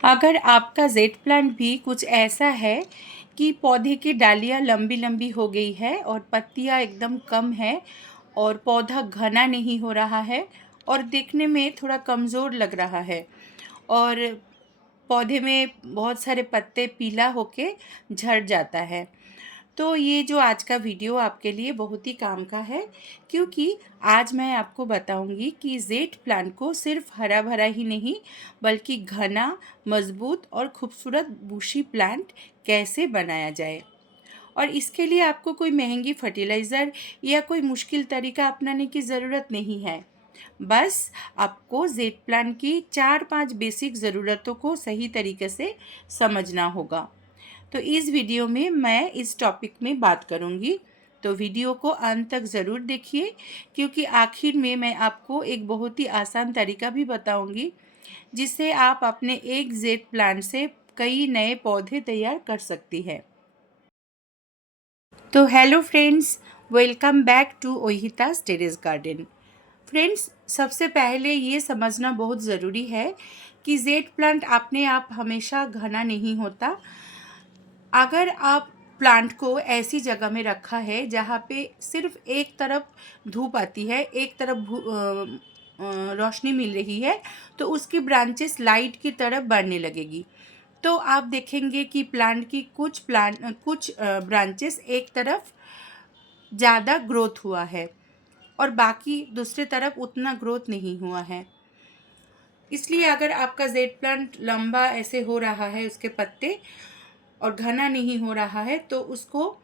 अगर आपका jade plant भी कुछ ऐसा है कि पौधे की डालियाँ लंबी लंबी हो गई है और पत्तियाँ एकदम कम है और पौधा घना नहीं हो रहा है और देखने में थोड़ा कमज़ोर लग रहा है और पौधे में बहुत सारे पत्ते पीला होके झड़ जाता है, तो ये जो आज का वीडियो आपके लिए बहुत ही काम का है, क्योंकि आज मैं आपको बताऊंगी कि जेड प्लांट को सिर्फ हरा भरा ही नहीं बल्कि घना, मजबूत और खूबसूरत बुशी प्लांट कैसे बनाया जाए। और इसके लिए आपको कोई महंगी फर्टिलाइज़र या कोई मुश्किल तरीका अपनाने की ज़रूरत नहीं है। बस आपको जेड प्लांट की 4-5 बेसिक ज़रूरतों को सही तरीके से समझना होगा। तो इस वीडियो में मैं इस टॉपिक में बात करूंगी, तो वीडियो को अंत तक ज़रूर देखिए, क्योंकि आखिर में मैं आपको एक बहुत ही आसान तरीका भी बताऊंगी जिससे आप अपने एक जेड प्लांट से कई नए पौधे तैयार कर सकती है। तो hello friends, welcome back to ओहिता's टेरेस गार्डन। फ्रेंड्स, सबसे पहले ये समझना बहुत ज़रूरी है कि जेड प्लांट अपने आप हमेशा घना नहीं होता। अगर आप प्लांट को ऐसी जगह में रखा है जहाँ पे सिर्फ एक तरफ धूप आती है, एक तरफ रोशनी मिल रही है, तो उसकी ब्रांचेस लाइट की तरफ बढ़ने लगेगी। तो आप देखेंगे कि प्लांट की कुछ ब्रांचेस एक तरफ ज़्यादा ग्रोथ हुआ है और बाकी दूसरे तरफ उतना ग्रोथ नहीं हुआ है। इसलिए अगर आपका जेड प्लांट लंबा ऐसे हो रहा है, उसके पत्ते और घना नहीं हो रहा है, तो उसको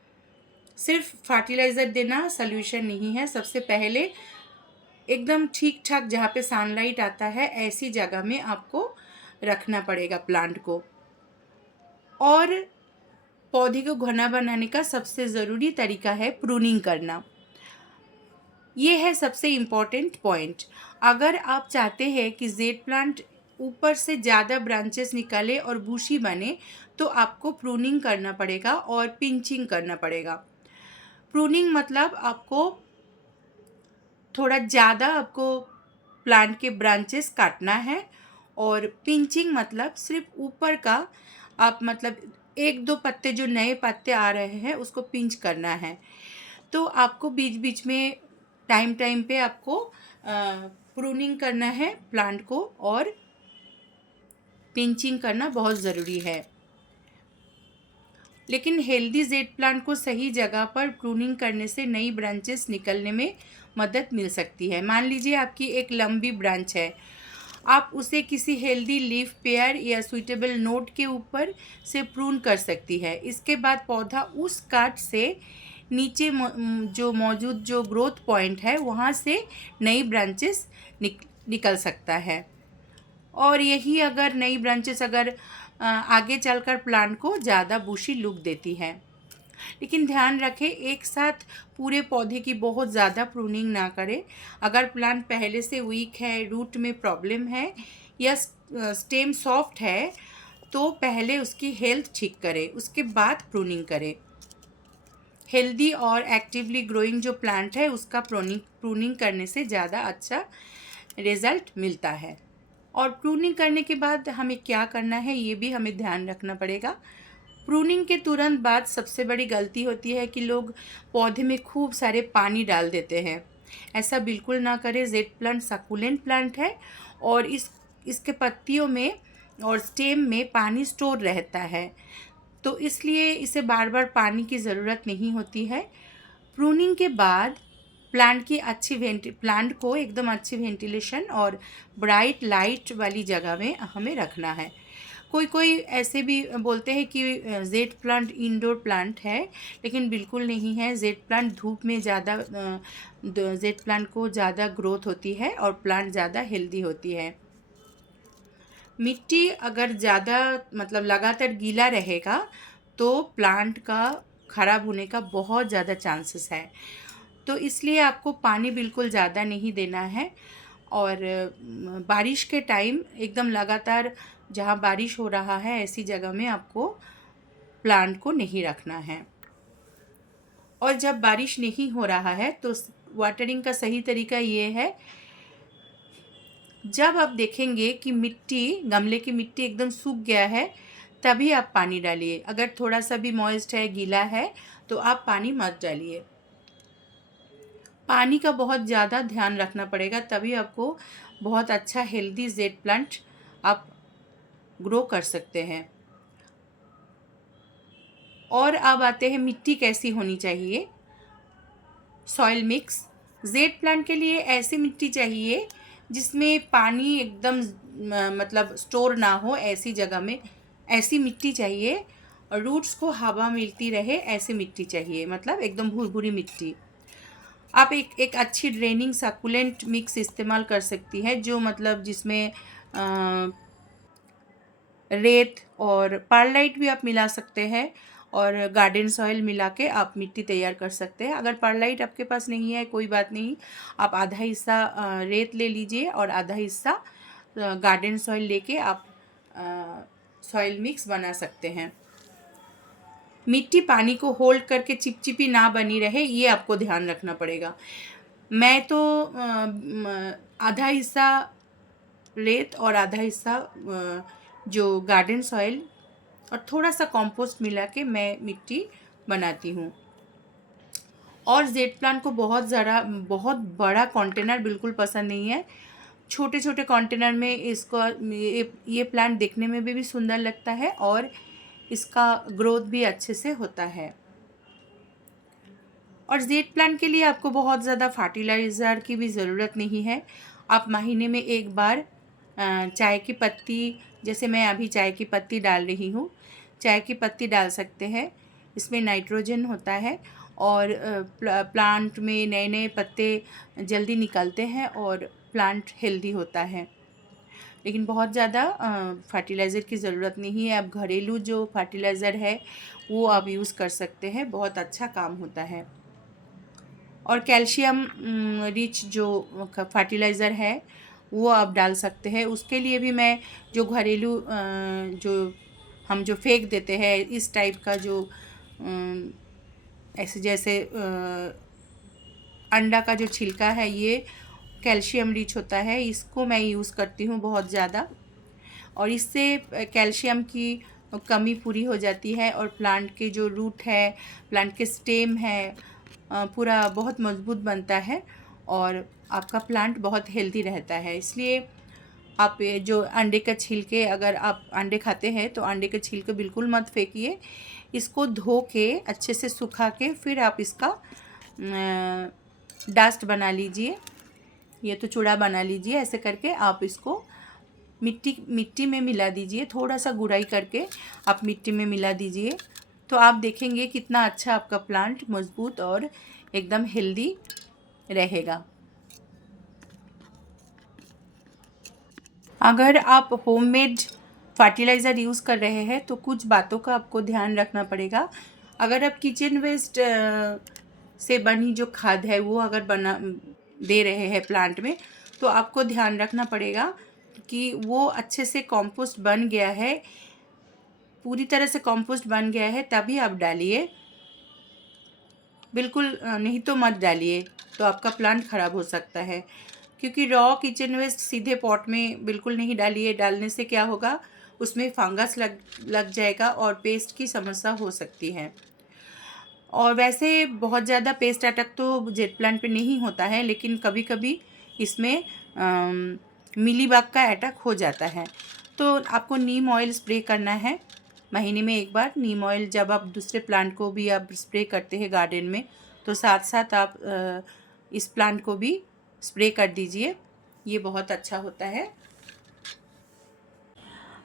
सिर्फ फर्टिलाइज़र देना सल्यूशन नहीं है। सबसे पहले एकदम ठीक ठाक जहाँ पे सनलाइट आता है ऐसी जगह में आपको रखना पड़ेगा प्लांट को। और पौधे को घना बनाने का सबसे ज़रूरी तरीका है प्रूनिंग करना। ये है सबसे इम्पॉर्टेंट पॉइंट। अगर आप चाहते हैं कि जेड प्लांट ऊपर से ज़्यादा ब्रांचेस निकले और बूशी बने, तो आपको प्रूनिंग करना पड़ेगा और पिंचिंग करना पड़ेगा। प्रूनिंग मतलब आपको थोड़ा ज़्यादा आपको प्लांट के ब्रांचेस काटना है और पिंचिंग मतलब सिर्फ ऊपर का, आप मतलब एक दो पत्ते जो नए पत्ते आ रहे हैं उसको पिंच करना है। तो आपको बीच बीच में टाइम टाइम पे आपको प्रूनिंग करना है प्लांट को और पिंचिंग करना बहुत ज़रूरी है। लेकिन हेल्दी जेड प्लांट को सही जगह पर प्रूनिंग करने से नई ब्रांचेस निकलने में मदद मिल सकती है। मान लीजिए आपकी एक लंबी ब्रांच है, आप उसे किसी हेल्दी लीफ पेयर या सुइटेबल नोट के ऊपर से प्रून कर सकती है। इसके बाद पौधा उस काट से नीचे जो मौजूद जो ग्रोथ पॉइंट है वहाँ से नई ब्रांचेस निकल सकता है। और यही अगर नई ब्रांचेस अगर आगे चलकर प्लांट को ज़्यादा बुशी लुक देती है। लेकिन ध्यान रखें, एक साथ पूरे पौधे की बहुत ज़्यादा प्रूनिंग ना करें। अगर प्लांट पहले से वीक है, रूट में प्रॉब्लम है या स्टेम सॉफ्ट है, तो पहले उसकी हेल्थ ठीक करें, उसके बाद प्रूनिंग करें। हेल्दी और एक्टिवली ग्रोइंग जो प्लांट है उसका प्रूनिंग करने से ज़्यादा अच्छा रिज़ल्ट मिलता है। और प्रूनिंग करने के बाद हमें क्या करना है ये भी हमें ध्यान रखना पड़ेगा। प्रूनिंग के तुरंत बाद सबसे बड़ी गलती होती है कि लोग पौधे में खूब सारे पानी डाल देते हैं। ऐसा बिल्कुल ना करें। जेड प्लांट सकुलेंट प्लांट है और इसके पत्तियों में और स्टेम में पानी स्टोर रहता है, तो इसलिए इसे बार बार पानी की ज़रूरत नहीं होती है। प्रूनिंग के बाद प्लांट को एकदम अच्छी वेंटिलेशन और ब्राइट लाइट वाली जगह में हमें रखना है। कोई कोई ऐसे भी बोलते हैं कि जेड प्लांट इंडोर प्लांट है, लेकिन बिल्कुल नहीं है। जेड प्लांट धूप में ज़्यादा जेड प्लांट को ज़्यादा ग्रोथ होती है और प्लांट ज़्यादा हेल्दी होती है। मिट्टी अगर ज़्यादा मतलब लगातार गीला रहेगा तो प्लांट का ख़राब होने का बहुत ज़्यादा चांसेस है। तो इसलिए आपको पानी बिल्कुल ज़्यादा नहीं देना है। और बारिश के टाइम एकदम लगातार जहाँ बारिश हो रहा है ऐसी जगह में आपको प्लांट को नहीं रखना है। और जब बारिश नहीं हो रहा है तो वाटरिंग का सही तरीका ये है जब आप देखेंगे कि गमले की मिट्टी एकदम सूख गया है, तभी आप पानी डालिए। अगर थोड़ा सा भी मॉइस्ट है, गीला है, तो आप पानी मत डालिए। पानी का बहुत ज़्यादा ध्यान रखना पड़ेगा, तभी आपको बहुत अच्छा हेल्दी जेड प्लांट आप ग्रो कर सकते हैं। और अब आते हैं मिट्टी कैसी होनी चाहिए। Soil mix. जेड प्लांट के लिए ऐसी मिट्टी चाहिए जिसमें पानी एकदम मतलब स्टोर ना हो, ऐसी जगह में ऐसी मिट्टी चाहिए। और रूट्स को हवा मिलती रहे, ऐसी मिट्टी चाहिए, मतलब एकदम भुरभुरी मिट्टी। आप एक अच्छी ड्रेनिंग सकुलेंट मिक्स इस्तेमाल कर सकती है, जो मतलब जिसमें रेत और परलाइट भी आप मिला सकते हैं, और गार्डन सॉइल मिला के आप मिट्टी तैयार कर सकते हैं। अगर परलाइट आपके पास नहीं है, कोई बात नहीं, आप आधा हिस्सा रेत ले लीजिए और आधा हिस्सा गार्डन सॉइल लेके आप सॉइल मिक्स बना सकते हैं। मिट्टी पानी को होल्ड करके चिपचिपी ना बनी रहे, ये आपको ध्यान रखना पड़ेगा। मैं तो आधा हिस्सा रेत और आधा हिस्सा जो गार्डन सॉइल और थोड़ा सा कंपोस्ट मिला के मैं मिट्टी बनाती हूँ। और जेड प्लांट को बहुत बड़ा कंटेनर बिल्कुल पसंद नहीं है। छोटे छोटे कंटेनर में इसको ये प्लांट देखने में भी सुंदर लगता है, और इसका ग्रोथ भी अच्छे से होता है। और जेड प्लांट के लिए आपको बहुत ज़्यादा फर्टिलाइज़र की भी ज़रूरत नहीं है। आप महीने में एक बार चाय की पत्ती, जैसे मैं अभी चाय की पत्ती डाल रही हूँ, चाय की पत्ती डाल सकते हैं। इसमें नाइट्रोजन होता है, और प्लांट में नए नए पत्ते जल्दी निकलते हैं और प्लांट हेल्दी होता है। लेकिन बहुत ज़्यादा फर्टिलाइज़र की ज़रूरत नहीं है। आप घरेलू जो फर्टिलाइज़र है वो आप यूज़ कर सकते हैं, बहुत अच्छा काम होता है। और कैल्शियम रिच जो फर्टिलाइज़र है वो आप डाल सकते हैं। उसके लिए भी मैं जो घरेलू जो हम जो फेंक देते हैं, इस टाइप का जो ऐसे जैसे अंडा का जो छिलका है, ये कैल्शियम रिच होता है, इसको मैं यूज़ करती हूँ बहुत ज़्यादा। और इससे कैल्शियम की कमी पूरी हो जाती है, और प्लांट के जो रूट है, प्लांट के स्टेम है, पूरा बहुत मजबूत बनता है, और आपका प्लांट बहुत हेल्दी रहता है। इसलिए आप ये जो अंडे का छिलके, अगर आप अंडे खाते हैं तो अंडे के छिलके बिल्कुल मत फेंकिए। इसको धो के अच्छे से सुखा के फिर आप इसका डस्ट बना लीजिए, ये तो चूड़ा बना लीजिए। ऐसे करके आप इसको मिट्टी में मिला दीजिए, थोड़ा सा गुड़ाई करके आप मिट्टी में मिला दीजिए, तो आप देखेंगे कितना अच्छा आपका प्लांट मजबूत और एकदम हेल्दी रहेगा। अगर आप होममेड फर्टिलाइज़र यूज़ कर रहे हैं तो कुछ बातों का आपको ध्यान रखना पड़ेगा। अगर आप किचन वेस्ट से बनी जो खाद है वो अगर बना दे रहे हैं प्लांट में, तो आपको ध्यान रखना पड़ेगा कि वो अच्छे से कंपोस्ट बन गया है, पूरी तरह से कंपोस्ट बन गया है, तभी आप डालिए। बिल्कुल नहीं तो मत डालिए, तो आपका प्लांट ख़राब हो सकता है। क्योंकि रॉ किचन वेस्ट सीधे पॉट में बिल्कुल नहीं डालिए। डालने से क्या होगा, उसमें फंगस लग जाएगा और पेस्ट की समस्या हो सकती है। और वैसे बहुत ज़्यादा पेस्ट अटैक तो जेट प्लांट पे नहीं होता है, लेकिन कभी कभी इसमें मिलीबग का अटैक हो जाता है। तो आपको नीम ऑयल स्प्रे करना है महीने में एक बार। नीम ऑयल जब आप दूसरे प्लांट को भी आप स्प्रे करते हैं गार्डन में, तो साथ साथ आप इस प्लांट को भी स्प्रे कर दीजिए, ये बहुत अच्छा होता है।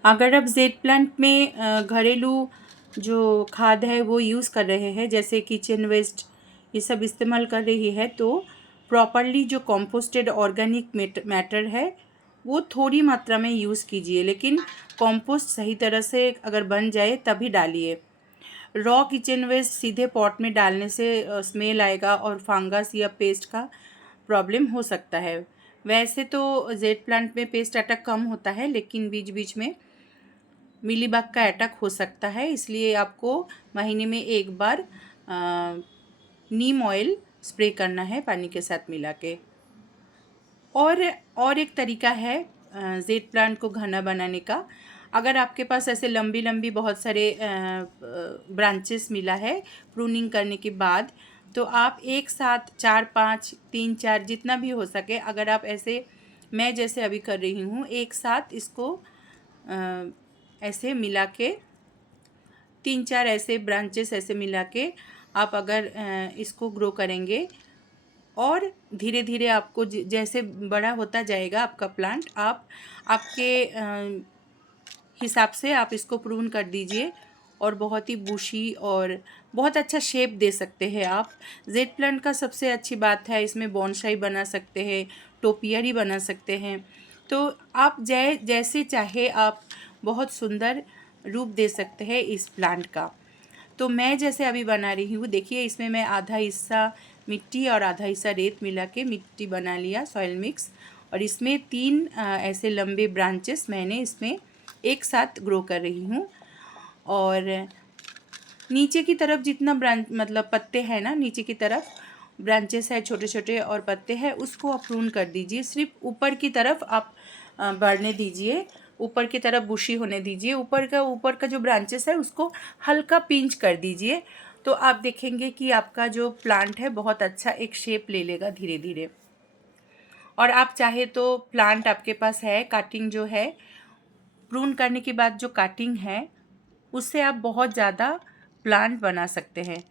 अगर आप जेड प्लांट में घरेलू जो खाद है वो यूज़ कर रहे हैं, जैसे किचन वेस्ट ये सब इस्तेमाल कर रही है, तो प्रॉपरली जो कंपोस्टेड ऑर्गेनिक मैटर है वो थोड़ी मात्रा में यूज़ कीजिए, लेकिन कंपोस्ट सही तरह से अगर बन जाए तभी डालिए। रॉ किचन वेस्ट सीधे पॉट में डालने से स्मेल आएगा और फंगस या पेस्ट का प्रॉब्लम हो सकता है। वैसे तो जेड प्लांट में पेस्ट अटैक कम होता है, लेकिन बीच बीच में मिलीबग का अटैक हो सकता है। इसलिए आपको महीने में एक बार नीम ऑयल स्प्रे करना है पानी के साथ मिला के। और एक तरीका है जेड प्लांट को घना बनाने का। अगर आपके पास ऐसे लंबी लंबी बहुत सारे ब्रांचेस मिला है प्रूनिंग करने के बाद, तो आप एक साथ 4-5, 3-4 जितना भी हो सके, अगर आप ऐसे, मैं जैसे अभी कर रही हूँ, एक साथ इसको ऐसे मिला के 3-4 ऐसे ब्रांचेस ऐसे मिला के आप अगर इसको ग्रो करेंगे, और धीरे धीरे आपको जैसे बड़ा होता जाएगा आपका प्लांट, आप आपके हिसाब से आप इसको प्रून कर दीजिए और बहुत ही बुशी और बहुत अच्छा शेप दे सकते हैं आप। जेड प्लांट का सबसे अच्छी बात है, इसमें बोनसाई बना सकते हैं, टोपियरी बना सकते हैं। तो आप जैसे चाहे आप बहुत सुंदर रूप दे सकते हैं इस प्लांट का। तो मैं जैसे अभी बना रही हूँ, देखिए इसमें मैं आधा हिस्सा मिट्टी और आधा हिस्सा रेत मिला के मिट्टी बना लिया, सॉइल मिक्स, और इसमें 3 ऐसे लंबे ब्रांचेस मैंने इसमें एक साथ ग्रो कर रही हूँ। और नीचे की तरफ जितना ब्रांच मतलब पत्ते हैं ना, नीचे की तरफ ब्रांचेस है छोटे छोटे और पत्ते हैं, उसको आप प्रून कर दीजिए। सिर्फ ऊपर की तरफ आप बढ़ने दीजिए, ऊपर की तरफ बुशी होने दीजिए। ऊपर का जो ब्रांचेस है उसको हल्का पिंच कर दीजिए, तो आप देखेंगे कि आपका जो प्लांट है बहुत अच्छा एक शेप ले लेगा धीरे धीरे। और आप चाहे तो प्लांट आपके पास है, काटिंग जो है प्रून करने के बाद जो काटिंग है उससे आप बहुत ज़्यादा प्लांट बना सकते हैं।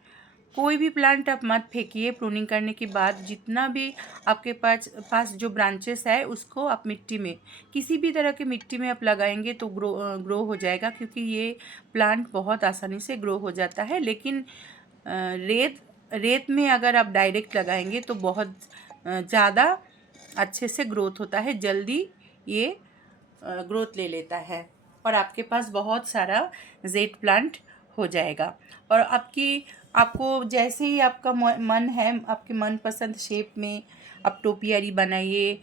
कोई भी प्लांट आप मत फेंकिए, प्रूनिंग करने के बाद जितना भी आपके पास जो ब्रांचेस है उसको आप मिट्टी में, किसी भी तरह की मिट्टी में आप लगाएंगे तो ग्रो हो जाएगा, क्योंकि ये प्लांट बहुत आसानी से ग्रो हो जाता है। लेकिन रेत में अगर आप डायरेक्ट लगाएंगे तो बहुत ज़्यादा अच्छे से ग्रोथ होता है, जल्दी ये ग्रोथ ले लेता है और आपके पास बहुत सारा जेड प्लांट हो जाएगा। और आपको जैसे ही आपका मन है, आपके मनपसंद शेप में आप टोपियरी बनाइए,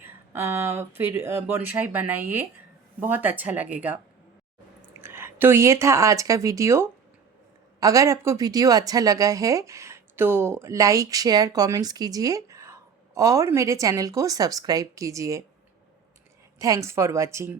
फिर बोनसाई बनाइए, बहुत अच्छा लगेगा। तो ये था आज का वीडियो। अगर आपको वीडियो अच्छा लगा है तो लाइक, शेयर, कमेंट्स कीजिए और मेरे चैनल को सब्सक्राइब कीजिए। Thanks for watching.